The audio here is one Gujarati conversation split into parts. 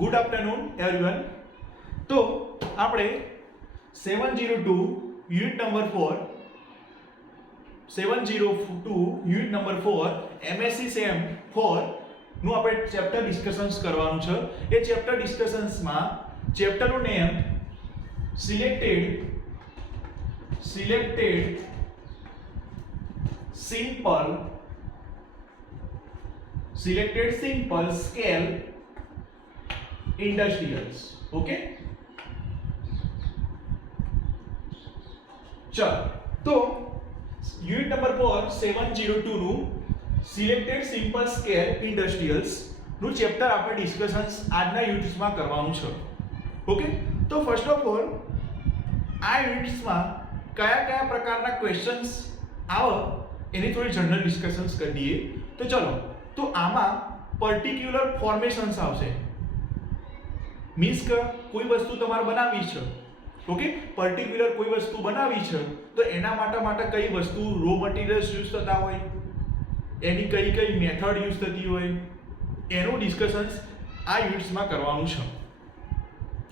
Good afternoon everyone. તો આપણે 702 યુનિટ નંબર 4 MSc સેમ 4 નું આપણે ચેપ્ટર ડિસ્કશન્સ કરવાનું છે. એ ચેપ્ટર ડિસ્કશન્સમાં ચેપ્ટરનું name selected simple scale industrials. Okay, ચલો તો યુનિટ નંબર 4 702 નું સિલેક્ટેડ સિમ્પલ સ્કેલ ઇન્ડસ્ટ્રીયલ્સ નું ચેપ્ટર આપણે ડિસ્કશન્સ આજના યુનિટ્સમાં કરવાનું છે. ઓકે, તો ફર્સ્ટ ઓફ ઓલ આ યુનિટ્સમાં કયા કયા પ્રકારના ક્વેશ્ચન્સ આવે એની થોડી જનરલ ડિસ્કશન્સ કરી દઈએ. તો ચલો, તો આમાં પર્ટિક્યુલર ફોર્મેશન્સ આવશે. મીન્સ કે કોઈ વસ્તુ તમારે બનાવવી છે. ઓકે, પર્ટિક્યુલર કોઈ વસ્તુ બનાવવી છે તો એના માટે કઈ વસ્તુ રો મટીરિયલ્સ યુઝ થતા હોય, એની કઈ મેથડ યુઝ થતી હોય, એનું ડિસ્કશન્સ આ યુનિટ્સમાં કરવાનું છે.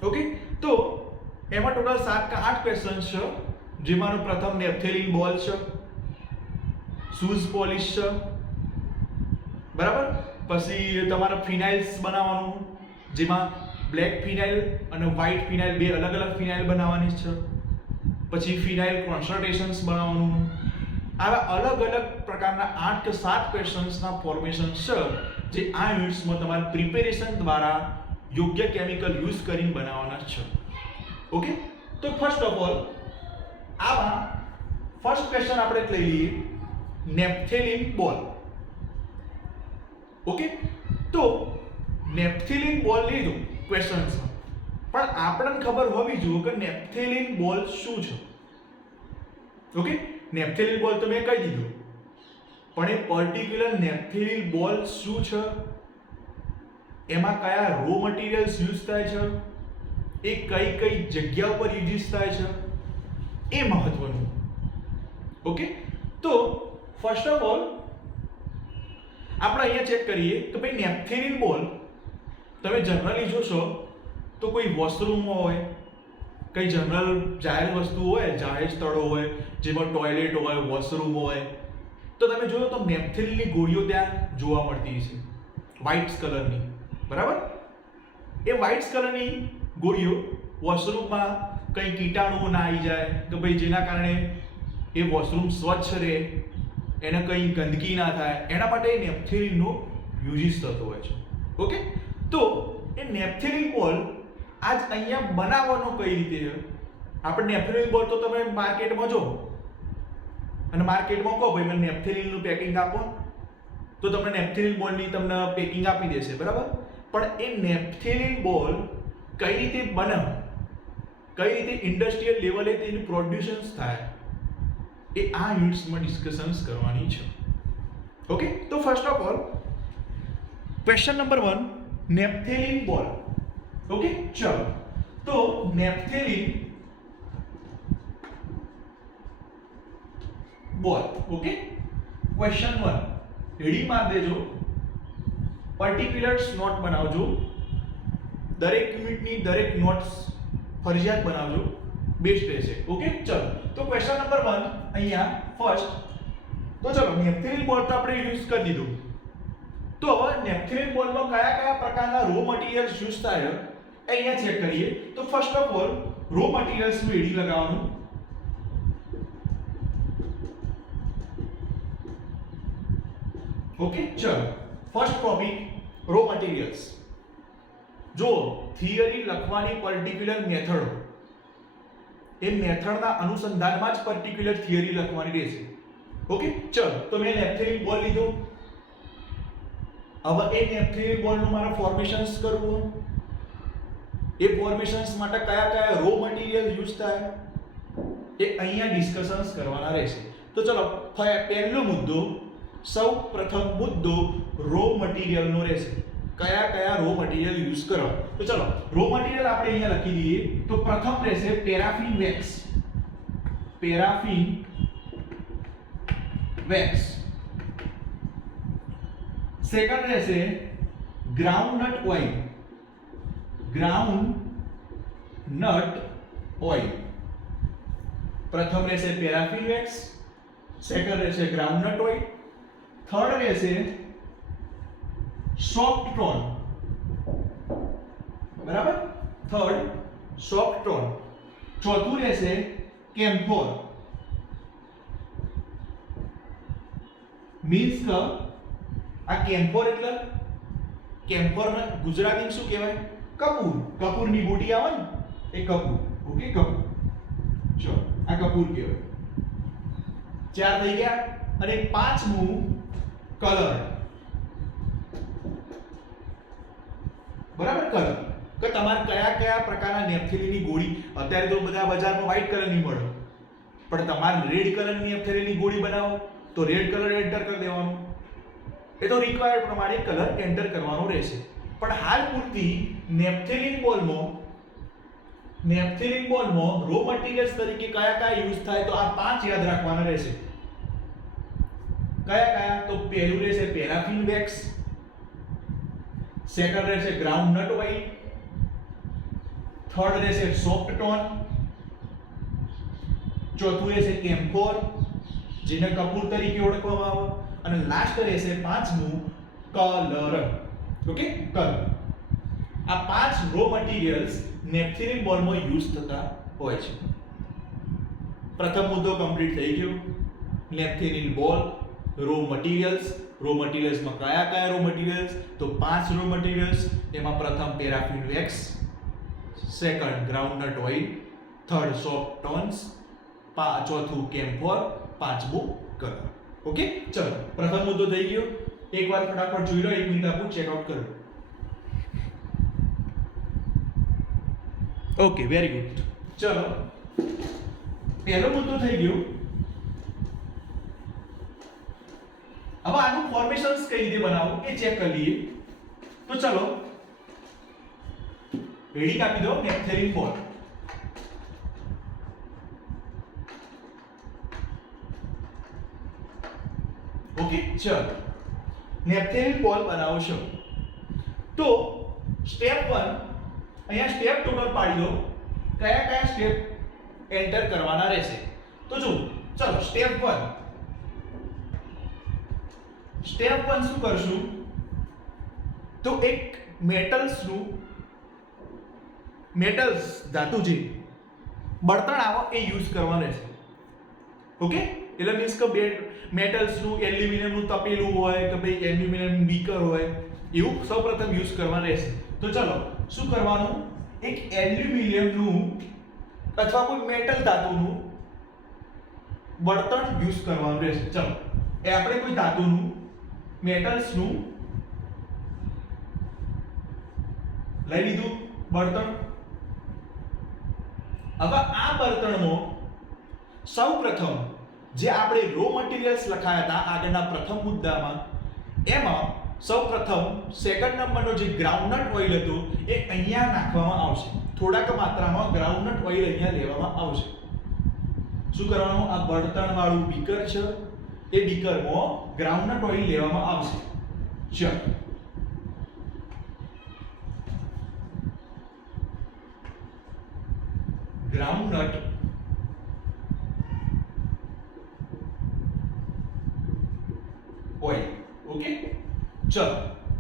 ઓકે, તો એમાં ટોટલ 7 કે 8 ક્વેશ્ચન્સ છે. જેમાંનો પ્રથમ નેપ્થેલિન બોલ છે, શૂઝ પોલિશ છે, બરાબર. પછી તમારે ફિનાઇલ્સ બનાવવાનું, જેમાં બ્લેક ફિનાઇલ અને વ્હાઇટ ફિનાઇલ બે અલગ અલગ ફિનાઇલ બનાવવાની છે. પછી ફિનાઇલ કોન્સન્ટ્રેશન્સ બનાવવાનું. આવા અલગ અલગ પ્રકારના 8 કે 7 ક્વેશ્ચન્સના ફોર્મેશન્સ છે જે આ યુનિટ્સમાં તમારે પ્રિપેરેશન દ્વારા યોગ્ય કેમિકલ યુઝ કરીને બનાવવાના છે. ઓકે, તો ફર્સ્ટ ઓફ ઓલ આમાં ફર્સ્ટ ક્વેશ્ચન આપણે લઈ લઈએ નેપ્થેલિન બોલ. ઓકે, તો નેપ્થેલિન બોલ લીધું ક્વેશ્ચન્સ, પણ આપણને ખબર હોવી જોઈએ કે નેપ્થેલિન બોલ શું છે. ઓકે, નેપ્થેલિન બોલ તો મેં કહી દીધું, પણ એ પર્ટિક્યુલર નેપ્થેલિન બોલ શું છે, એમાં કયા રો મટીરિયલ્સ યુઝ થાય છે, એ કઈ જગ્યા ઉપર યુઝ થાય છે, એ મહત્વનું. ઓકે, તો ફર્સ્ટ ઓફ ઓલ આપણે અહીંયા ચેક કરીએ કે ભાઈ નેપ્થેલિન બોલ તમે જનરલી જોશો તો કોઈ વોશરૂમમાં હોય, કઈ જનરલ જાહેર વસ્તુ હોય, જાહેર સ્થળો હોય, જેમાં ટોયલેટ હોય, વોશરૂમ હોય, તો તમે જોયો તો નેપ્થેલિનની ગોળીઓ ત્યાં જોવા મળતી છે, વ્હાઇટ કલરની. બરાબર, એ વ્હાઇટ કલરની ગોળીઓ વોશરૂમમાં કંઈ કીટાણુઓ ના આવી જાય કે ભાઈ જેના કારણે એ વોશરૂમ સ્વચ્છ રહે, એને કંઈ ગંદકી ના થાય, એના માટે નેપ્થેલિનનો યુઝ થતો હોય છે. ઓકે, તો એ નેપ્થેલિન બોલ આજ અહીંયા બનાવવાનો કઈ રીતે છે. આપણે નેપ્થેલિન બોલ તો તમે માર્કેટમાં જો અને માર્કેટમાં કહો ભાઈ મને નેપ્થેલિનનું પેકિંગ આપો, તો તમને નેપ્થેલિન બોલની તમને પેકિંગ આપી દેશે. બરાબર, પણ એ નેપ્થેલિન બોલ કઈ રીતે બને, કઈ રીતે ઇન્ડસ્ટ્રીયલ લેવલે તેનું પ્રોડ્યુસન્સ થાય, એ આ યુનિટ્સમાં ડિસ્કશન્સ કરવાની છે. ઓકે, તો first of all question number 1 naphthalene બોલ. ઓકે, ચલો તો નેપ્થેલિન બોલ. ઓકે, ક્વેશ્ચન 1 રેડી માર દેજો, પર્ટિક્યુલર્સ નોટ બનાવજો, દરેક યુનિટની દરેક નોટ્સ ફરજિયાત બનાવજો, બેસ્ટ રહેશે. ઓકે, ચલો તો ક્વેશ્ચન નંબર 1 અહીંયા ફર્સ્ટ. તો ચલો નેપ્થેલિન બોલ તો આપણે યુઝ કરી દીધું, તો હવે નેપ્થેલિન બોલમાં કયા કયા પ્રકારના રો મટીરિયલ્સ યુઝ થાય એ અહીંયા ચેક કરીએ. તો first of all raw materials નું એડી લગાવવાનું. ઓકે, ચલો ફર્સ્ટ ટોપિક રો મટીરિયલ્સ. જો થિયરી લખવાની પર્ટિક્યુલર મેથડ, એ મેથડના અનુસંધાનમાં જ પર્ટિક્યુલર થિયરી લખવાની રહેશે. ઓકે, ચલો તો મેં નેપ્થેલિન બોલ લીધો. હવે એ નેપ્થેલિન બોલનું મારે ફોર્મેશન્સ કરવું, એ ફોર્મેશન્સ માટે કયા કયા રો મટીરિયલ યુઝ થાય એ અહીંયા ડિસ્કશન્સ કરવાના રહેશે. તો ચલો પહેલો મુદ્દો, સૌ પ્રથમ મુદ્દો રો મટીરિયલનો રહેશે. કયા રો મટીરિયલ યુઝ કરવા. તો ચલો રો મટીરિયલ આપણે અહીંયા લખી દઈએ. તો પ્રથમ રહેશે પેરાફિન વેક્સ. સેકન્ડ રહેશે groundnut oil. Ground nut oil. પ્રથમ રહેશે પેરાફિન વેક્સ, સેકન્ડ રહેશે ગ્રાઉન્ડ નટ ઓઇલ, થર્ડ રહેશે સોફ્ટ ટોન. બરાબર, થર્ડ સોફ્ટ ટોન. ચોથું રહેશે કેમ્ફોર. મીન્સ કે આ કેમ્ફોર એટલે કેમ્ફોરમાં ગુજરાતીમાં શું કહેવાય? કપૂર. કપૂરની બુટી આવે ને એ કપૂર. ઓકે, કપૂર. ચલો, આ કપૂર કહેવાય. 4 થઈ ગયા. અને પાંચમું કલર. બરાબર, કલર કે તમારે કયા કયા પ્રકારના નેપ્થેલિનની ગોળી, અત્યારે તો બધા બજારમાં વ્હાઇટ કલરની મળે, પણ તમારે રેડ કલરની નેપ્થેલિનની ગોળી બનાવો તો રેડ કલર એન્ટર કરી દેવાનો. એ તો રિક્વાયર્ડ પ્રમાણે કલર એન્ટર કરવાનો રહેશે. પણ હાલ પૂરતી નેપ્થેલિન બોલમાં રો મટીરીયલ્સ તરીકે કયા કયા યુઝ થાય તો આ 5 યાદ રાખવાના રહેશે. કયા કયા? તો પહેલું રહેશે પેરાફિન વેક્સ, સેકન્ડ રહેશે ગ્રાઉન્ડ નટ ઓઇલ, થર્ડ રહેશે સોફ્ટ ટોન, ચોથું રહેશે કેમ્ફોર જેને કપૂર તરીકે ઓળખવામાં આવે, અને લાસ્ટ રહેશે પાંચમું કલર. Okay, colour. આ 5 રો મટીરીયલ્સ નેપ્થેલિન બોલમાં યુઝ થતા હોય છે. પ્રથમ મુદ્દો કમ્પ્લીટ થઈ ગયો. નેપ્થેલિન બોલ, રો મટીરીયલ્સમાં કયા કયા રો મટીરીયલ્સ? તો 5 રો મટીરીયલ્સ. એમાં પ્રથમ paraffin wax, second groundnut oil, third soft tones, ચોથું કેમ્ફોર, પાંચમું કલર. ઓકે, ચલો પ્રથમ મુદ્દો થઈ ગયો. એકવાર ફટાફટ જોઈ લો, 1 મિનિટ આપું, ચેક આઉટ કરો. Okay, very good. ચલો, પહેલો મુદ્દો થઈ ગયો. હવે આનું ફોર્મેશન્સ કઈ રીતે બનાવવું એ ચેક કરી લઈએ. તો ચલો રેડી આપી દો નેપ્થેલિન બોલ. ઓકે, ચલો નેપ્થેલિન બોલ બનાવશો તો સ્ટેપ 1 અહીંયા સ્ટેપ ટોટલ પાડી દો. કયા કયા સ્ટેપ એન્ટર કરવાના રહેશે? તો જો ચલો સ્ટેપ 1 શું કરશું? તો એક મેટલ્સ ધાતુ જે બળતણ આવે એ યુઝ કરવાનું રહેશે. ઓકે, એટલે મીન્સ કે બે મેટલ્સ નું એલ્યુમિનિયમ નું તપેલું હોય કે ભાઈ એલ્યુમિનિયમ બીકર હોય એવું સૌપ્રથમ યુઝ કરવાનું રહેશે. તો ચલો શું કરવાનું? એક એલ્યુમિનિયમ નું અથવા કોઈ મેટલ ધાતુનું બળતણ યુઝ કરવાનું રહેશે. ચલો એ આપણે કોઈ ધાતુનું મેટલ્સ નું લઈ લીધું બળતણ. હવે આ બળતણમાં સૌપ્રથમ જે આપણે રો મટીરીયલ્સ લખાયા હતા આગળના પ્રથમ મુદ્દામાં, એમાં સૌપ્રથમ સેકન્ડ નંબરનો જે ગ્રાઉન્ડનટ ઓઇલ હતો એ અહીંયા નાખવામાં આવશે. થોડાક માત્રામાં ગ્રાઉન્ડનટ ઓઇલ અહીંયા લેવામાં આવશે. શું કરવાનું? આ બળતણ વાળું બીકર છે એ બીકરમાં ગ્રાઉન્ડનટ ઓઇલ લેવામાં આવશે. ચલો ગ્રાઉન્ડનટ ઓઇલ. ઓકે, ચલો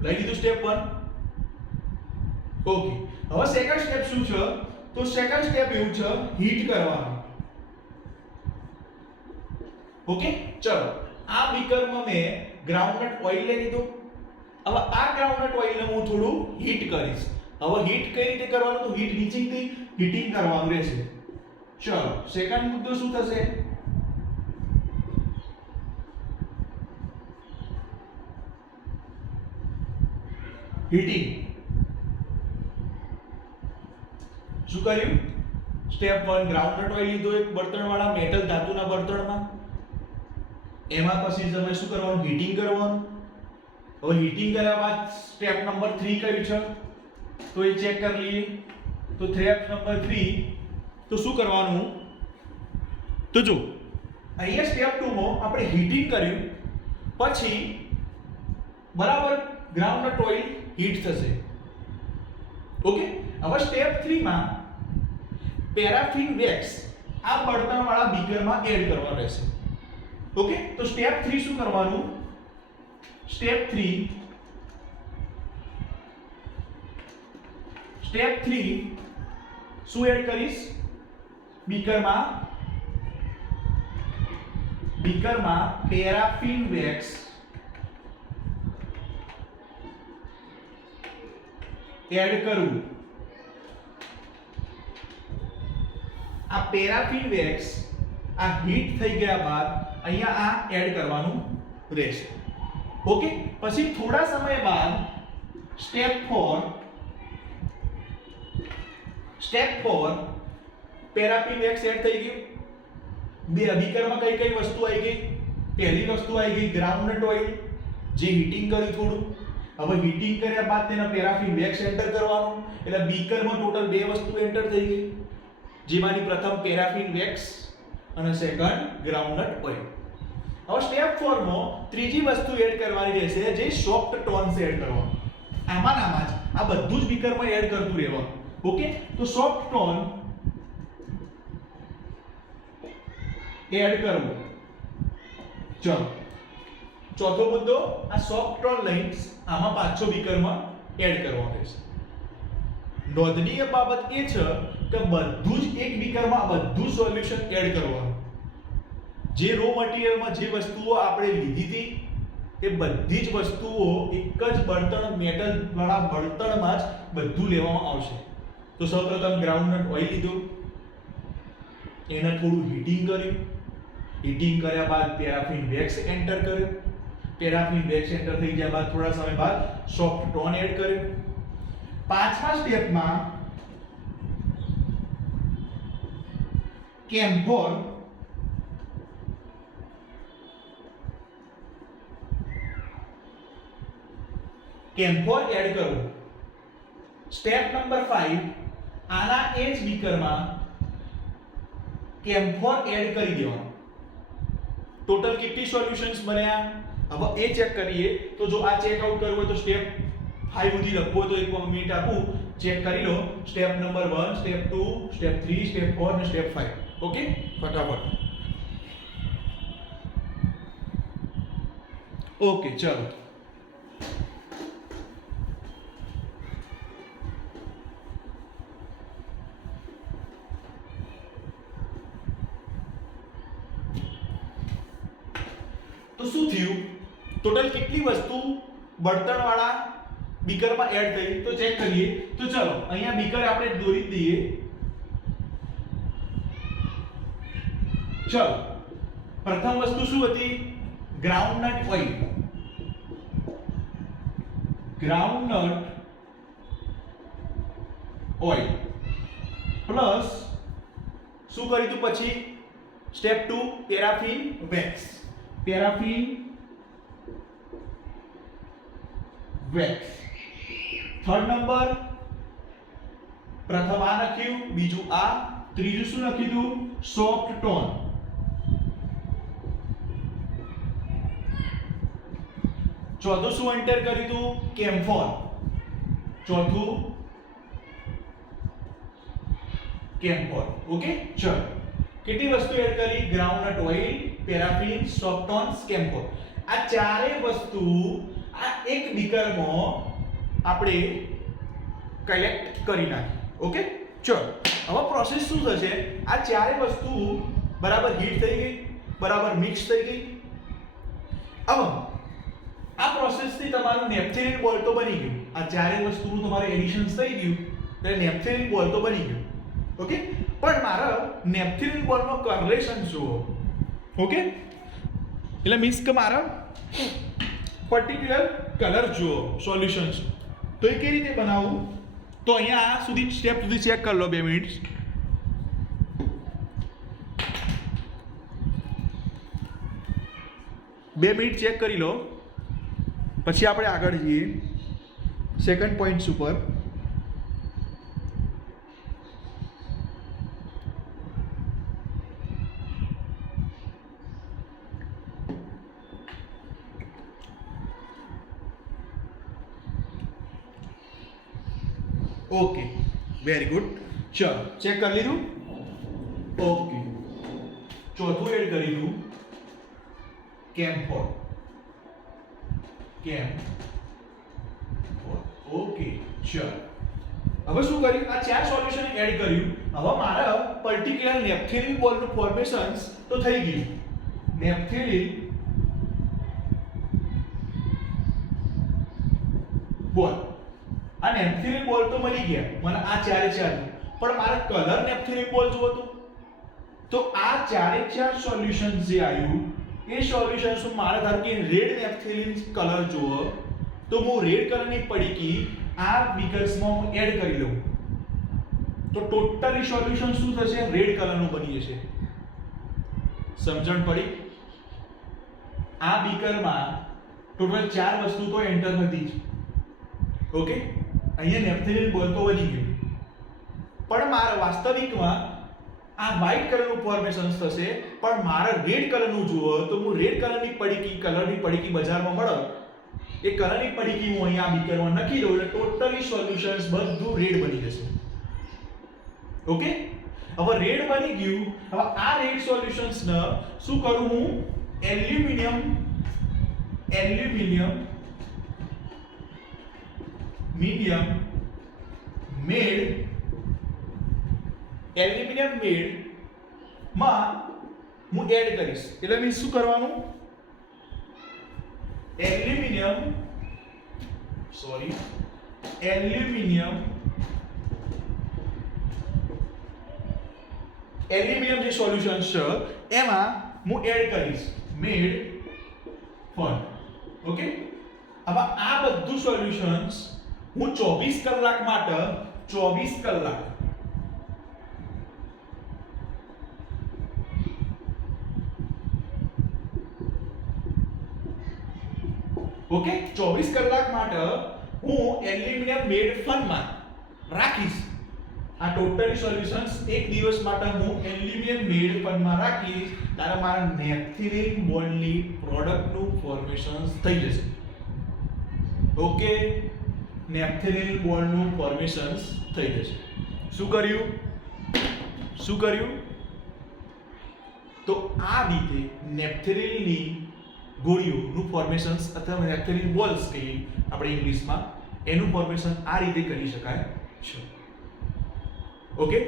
લઈ લીધું સ્ટેપ 1. ઓકે, હવે સેકન્ડ સ્ટેપ શું છે? તો સેકન્ડ સ્ટેપ એવું છે હીટ કરવાનું. ઓકે, ચલો આ બીકરમાં મેં ગ્રાઉન્ડનટ ઓઇલ લઈ લીધું. હવે આ ગ્રાઉન્ડનટ ઓઇલને હું થોડું હીટ કરીશ. હવે હીટ કઈ રીતે કરવાનું? તો હીટ રીચિંગથી હીટિંગ કરવાનું રહેશે. ચલો સેકન્ડ મુદ્દો શું થશે? હીટિંગ. શું કર્યું? સ્ટેપ 1 ગ્રાઉન્ડનટ ઓઇલ લીધો એક બળતણવાળા મેટલ ધાતુના બળતણમાં. એમાં પછી તમે શું કરવાનું? હીટિંગ કરવાનું. હવે હીટિંગ કર્યા બાદ સ્ટેપ નંબર 3 કયું છે? તો એ ચેક કરી લઈએ. તો સ્ટેપ નંબર 3 તો શું કરવાનું? તો જો અહીંયા સ્ટેપ 2 માં આપણે હીટિંગ કર્યું પછી બરાબર ગ્રાઉન્ડનટ ઓઇલ હીટ થશે. ઓકે, હવે સ્ટેપ 3 માં પેરાફિન વેક્સ આ બળતણવાળા બીકરમાં એડ કરવાનું રહેશે. ઓકે, તો સ્ટેપ 3 શું કરવાનું? સ્ટેપ 3 શું એડ કરીશ? બીકરમાં પેરાફિન વેક્સ એડ કરવું. આ પેરાફિન વેક્સ આ હીટ થઈ ગયા બાદ અહીંયા આ એડ કરવાનું રહેશે. ઓકે, પછી થોડા સમય બાદ સ્ટેપ 4 પેરાફિન વેક્સ એડ થઈ ગયું. બીકરમાં કઈ કઈ વસ્તુ આવી ગઈ? પહેલી વસ્તુ આવી ગઈ ગ્રાઉન્ડનટ ઓઇલ, જે હીટિંગ કર્યું થોડું. હવે હીટિંગ કર્યા બાદ તેના પેરાફિન વેક્સ એન્ટર કરવાનું, એટલે બીકરમાં ટોટલ બે વસ્તુ એન્ટર થઈ ગઈ, જેમાંની પ્રથમ પેરાફિન વેક્સ અને સેકન્ડ ગ્રાઉન્ડનટ ઓઇલ. હવે સ્ટેપ 4 માં ત્રીજી વસ્તુ એડ કરવાની રહેશે, જે સોફ્ટ ટોન્સ એડ કરવાનું. આમાં જ આ બધું જ બીકરમાં એડ કરતું રહેવાનું. ઓકે, તો સોફ્ટ ટોન એડ કરવું. ચલો, ચોથો મુદ્દો, આ સોફ્ટ ટોન લઈને આમાં પાછો બીકરમાં એડ કરવાનો રહેશે. નોંધનીય બાબત એ છે કે બધું જ એક બીકરમાં બધું સોલ્યુશન એડ કરવાનું. જે રો મટીરીયલમાં જે વસ્તુઓ આપણે લીધી હતી એ બધી જ વસ્તુઓ એક જ બળતણ મેટલ વાળા બળતણમાં જ બધું લેવામાં આવશે. તો સૌપ્રથમ ગ્રાઉન્ડનટ ઓઇલ લીધું, એને થોડું હીટિંગ કર્યું, હીટિંગ કર્યા બાદ પેરાફિન વેક્સ એન્ટર કર્યો, પેરાફિન વેક્સ એન્ટર થઈ ગયા બાદ થોડા સમય બાદ સોફ્ટ ટોન એડ કર્યો. પાંચમા સ્ટેપમાં કેમ્ફોર એડ કરવું. સ્ટેપ નંબર 5, આના એ જ બીકરમાં કેમ્ફોર એડ કરી દેવાનું. ટોટલ કેટલી સોલ્યુશન્સ બન્યા હવે એ ચેક કરીએ. તો જો આ ચેક આઉટ કરવું હોય તો સ્ટેપ 5 સુધી લખવું હોય તો 1 મિનિટ આપું, ચેક કરી લો. Step number 1, step 2, step 3, step 4 અને સ્ટેપ 5. ઓકે, ફટાફટ. ઓકે, ચલો. તો શું થયું? ટોટલ કેટલી વસ્તુ બળતણવાળા બીકરમાં એડ થઈ તો ચેક કરીએ. તો ચલો, અહીંયા બીકર આપણે દોરી દઈએ. ચલો, પ્રથમ વસ્તુ શું હતી? Groundnut oil. પ્લસ શું કર્યું તું પછી? Step 2 paraffin wax. Third number, પ્રથમ આ લખ્યું, બીજું આ, ત્રીજું શું લખ્યું તું? Soft tone. ચોથું શું એન્ટર કર્યું તું? કેમ્ફોર. ઓકે, ચલો. કેટલી વસ્તુ એડ કરી? Groundnut oil, paraffin, soft tones, camphor. આ ચારે વસ્તુ આ એક બીકરમાં આપણે કલેક્ટ કરી નાખી. ઓકે, ચલો. હવે પ્રોસેસ શું થશે? આ ચારે વસ્તુ બરાબર હીટ થઈ ગઈ, બરાબર મિક્સ થઈ ગઈ. હવે આ પ્રોસેસથી તમારું નેપ્થેલિન બોલ તો બની ગયું. આ ચારે વસ્તુનું તમારું એડિશન્સ થઈ ગયું, એટલે નેપ્થેલિન બોલ તો બની ગયું. ઓકે, પણ મારા નેપ્થેલિન બોલનો કલરેશન જુઓ. ઓકે, એટલે મીન્સ કે મારા પર્ટિક્યુલર કલર જુઓ સોલ્યુશન્સ. તો એ કેવી રીતે બનાવવું? તો અહીંયા આ સુધી સ્ટેપ સુધી ચેક કરી લો 2 મિનિટ. ચેક કરી લો, પછી આપણે આગળ જઈએ સેકન્ડ પોઈન્ટ ઉપર. Okay, very good. ચલો ચેક કરી લીધું. ઓકે, ચોથું એડ કરી દઉં કેમ્ફોર. ઓકે, ચલો હવે શું કર્યું? આ ચાર સોલ્યુશન એડ કર્યું. હવે મારે પર્ટિક્યુલર નેપ્થેલિન બોલનું ફોર્મેશન્સ તો થઈ ગયું. નેપ્થેલિન બોલ, આ નેપ્થેલિન બોલ તો મળી ગયા મને, આ ચારે ચાર. પણ મારે કલર નેપ્થેલિન બોલ જોવો તો આ ચારે ચાર સોલ્યુશન જે આવ્યું એ સોલ્યુશન્સ મારે ધારો કે રેડ નેપ્થેલિન કલર જોવો તો હું રેડ કલરની પડીકી આ બીકર્સમાં હું એડ કરી લઉં તો ટોટલી સોલ્યુશન શું થશે? રેડ કલરનું બની જશે. સમજણ પડી? આ બીકરમાં ટોટલ ચાર વસ્તુ તો એન્ટર હતી જ. ઓકે, અહીંયા નેપ્થેલિન બોલ તો બની ગયું, પણ મારે વાસ્તવિકમાં આ વ્હાઇટ કલરનું ફોર્મેશન થશે. પણ મારે રેડ કલરનું જોવો તો હું રેડ કલરની પડીકી બજારમાં મળે એ કલરની પડીકી હું અહીંયા બીકરમાં નાખી દઉં એટલે ટોટલી સોલ્યુશન્સ બધું રેડ બની જશે. ઓકે, હવે રેડ બની ગયું. હવે આ રેડ સોલ્યુશન્સ ને શું કરું હું? એલ્યુમિનિયમ મેડ માં હું એડ કરીશ. એટલે મીન્સ શું કરવાનું? એલ્યુમિનિયમ જે સોલ્યુશન છે એમાં હું એડ કરીશ મેડ ફન. ઓકે, હવે આ બધું સોલ્યુશન્સ હું 24 કલાક માટે 24 કલાક ઓકે 24 કલાક માટે હું એલ્યુમિનિયમ મેડ ફનમાં રાખીશ. આ ટોટલી સોલ્યુશન્સ એક દિવસ માટે હું એલ્યુમિનિયમ મેડ ફનમાં રાખીશ ત્યારે મારા નેપ્થેલિન બોલની પ્રોડક્ટનું ફોર્મેશન્સ થઈ જશે. ઓકે, નેપ્થેલિન બોલનું ફોર્મેશન્સ થઈ જશે. શું કર્યું? તો આ રીતે નેપ્થેલિનની ગોળીઓનું ફોર્મેશન્સ અથવા નેપ્થેલિન બોલ્સ કહીએ આપણે ઇંગ્લિશમાં, એનું ફોર્મેશન આ રીતે કરી શકાય છે. ઓકે,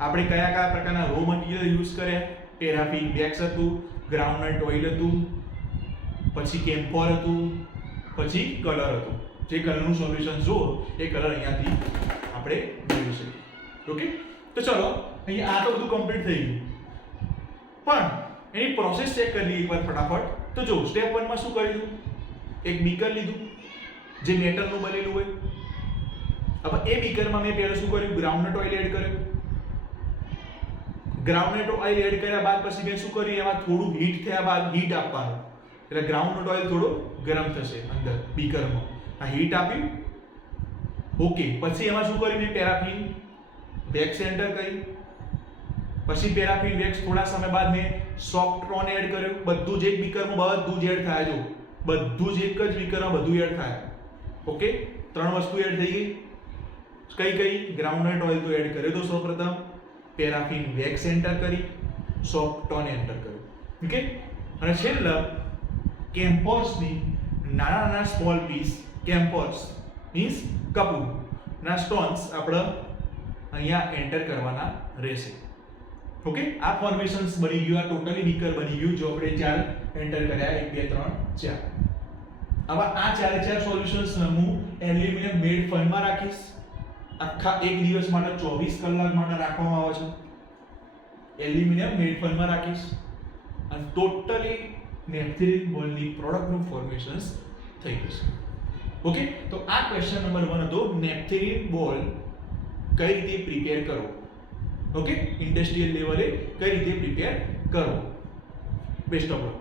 આપણે કયા પ્રકારના રો મટીરીયલ યુઝ કર્યા? પેરાફિન વેક્સ હતું, ગ્રાઉન્ડનટ ઓઇલ હતું, પછી કેમ્ફોર હતું, પછી કલર હતું. જે કલરનું સોલ્યુશન જો એ કલર અહીંયાથી આપણે મેળવી શકીએ. ઓકે, તો ચલો અહીંયા આ તો બધું કમ્પ્લીટ થઈ ગયું, પણ એની પ્રોસેસ ચેક કરી લઈએ એકવાર ફટાફટ. તો જો સ્ટેપ 1 માં શું કર્યું? એક બીકર લીધું જે મેટલનું બનેલું હોય. હવે એ બીકરમાં મેં પહેલા શું કર્યું? ગ્રાઉન્ડનટ ઓઇલ એડ કર્યું. ગ્રાઉન્ડનટ ઓઇલ એડ કર્યા બાદ પછી મેં શું કર્યું? એમાં થોડું હીટ થયા બાદ હીટ આપવાનું, એટલે ગ્રાઉન્ડનટ ઓઇલ થોડો ગરમ થશે અંદર બીકરમાં. આ હીટ આપ્યું. ઓકે, પછી એમાં શું કર્યું? મેં પેરાફિન વેક્સ એન્ટર કરી. પછી પેરાફિન વેક્સ થોડા સમય બાદ મેં સોફ્ટ્રોન એડ કર્યો. બધું જ એક બીકરમાં બધું જ એડ થાય. જો બધું જ એક જ બીકરમાં બધું એડ થાય. ઓકે, 3 વસ્તુ એડ થઈ ગઈ. કઈ ગ્રાઉન્ડનટ ઓઇલ તો એડ કર્યો તો સૌપ્રથમ, પેરાફિન વેક્સ એન્ટર કરી, સોફ્ટોન એન્ટર કર્યું. ઓકે, અને છેલ્લે કેમ્ફોર્સની નાના સ્મોલ પીસ, કેમ્ફોર્સ મીન્સ કપૂરના સ્ટોન્સ આપણે અહીંયા એન્ટર કરવાના રહેશે. ઓકે, આ ફોર્મેશન્સ બની ગયું. આ ટોટલી બીકર બની ગયું જો આપણે 4 એન્ટર કર્યા, 1 2 3 4. હવે આ ચાર સોલ્યુશન્સ હું એલ્યુમિનિયમ મેડ ફનમાં રાખીશ. આખા એક દિવસ માટે 24 કલાક માટે રાખવામાં આવે છે. એલ્યુમિનિયમ મેડ ફનમાં રાખીશ અને ટોટલી નેપ્થેલિન બોલની પ્રોડક્ટનું ફોર્મેશન્સ થઈ જશે. ઓકે, તો આ ક્વેશ્ચન નંબર 1 હતો, નેપ્થેલિન બોલ કઈ રીતે પ્રિપેર કરવો. ઓકે, ઇન્ડસ્ટ્રીયલ લેવલે કઈ રીતે પ્રિપેર કરવો. Best of luck.